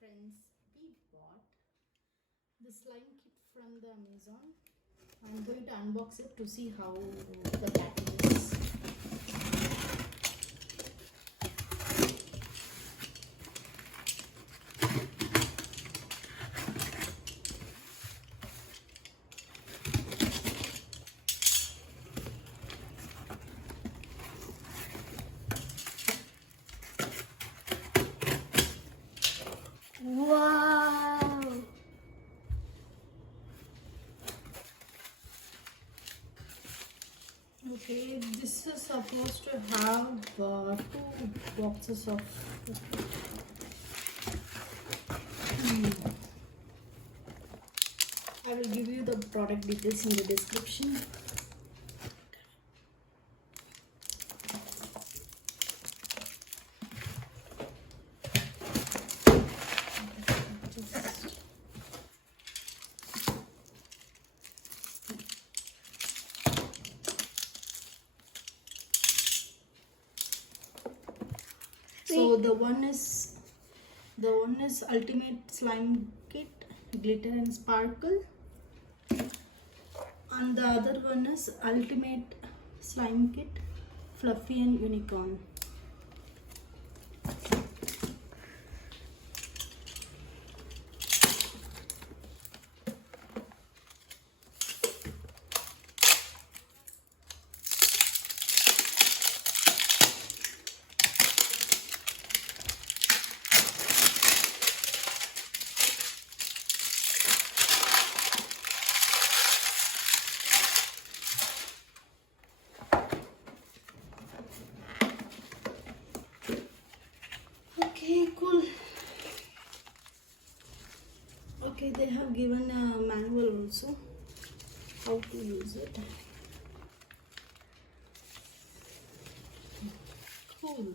friends, we bought the slime kit from the Amazon. I'm going to unbox it to see how the packaging is. Wow! Okay, this is supposed to have two boxes of. I will give you the product details in the description. So the one is Ultimate Slime Kit, Glitter and Sparkle, and the other one is Ultimate Slime Kit, Fluffy and Unicorn. Okay, cool. Okay, they have given a manual also how to use it. Cool.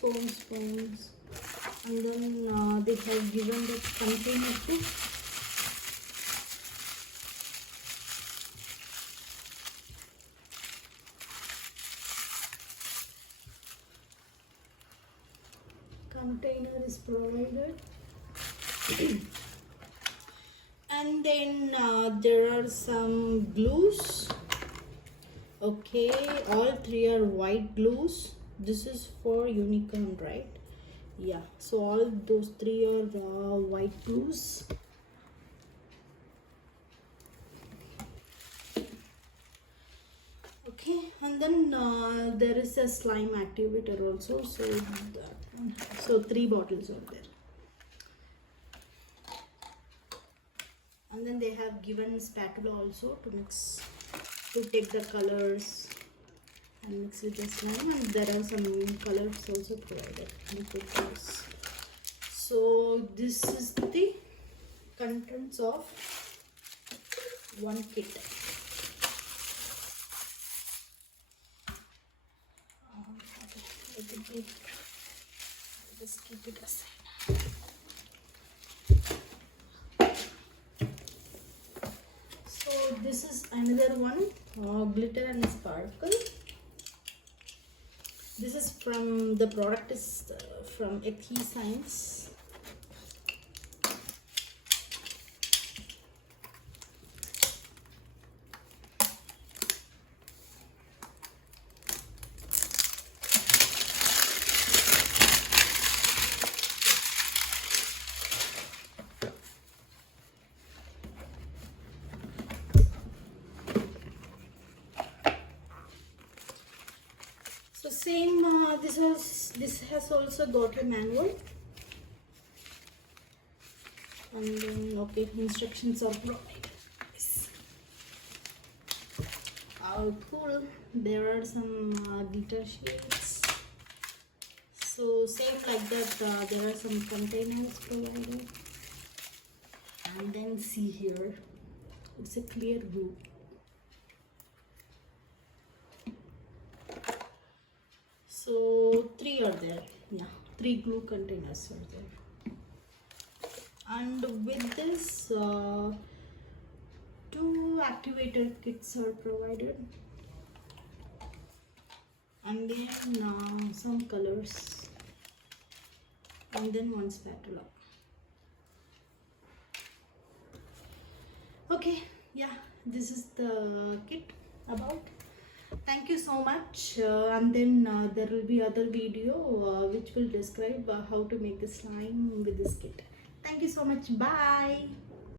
Phones, and then they have given the container too. Container is provided. And then there are some glues. Okay, all three are white glues. This is for unicorn, right? Yeah, so all those three are white glues. Okay, and then there is a slime activator also. So that one. So 3 bottles are there. And then they have given spatula also to take the colors and mix with the slime, and there are some colors also provided. So this is the contents of one kit. Okay, just keep it aside. So this is another one, glitter and sparkle. This is from the product is from Science. So same, this has also got a manual, and then okay, instructions are provided. Yes. Cool. There are some glitter sheets. So same like that, there are some containers provided, and then see here, it's a clear blue. So 3 are there, yeah, 3 glue containers are there. And with this, 2 activator kits are provided. and then some colors, and then one spatula. Okay, yeah, this is the kit about. Thank you so much, and then there will be other video which will describe how to make the slime with this kit. Thank you so much. Bye.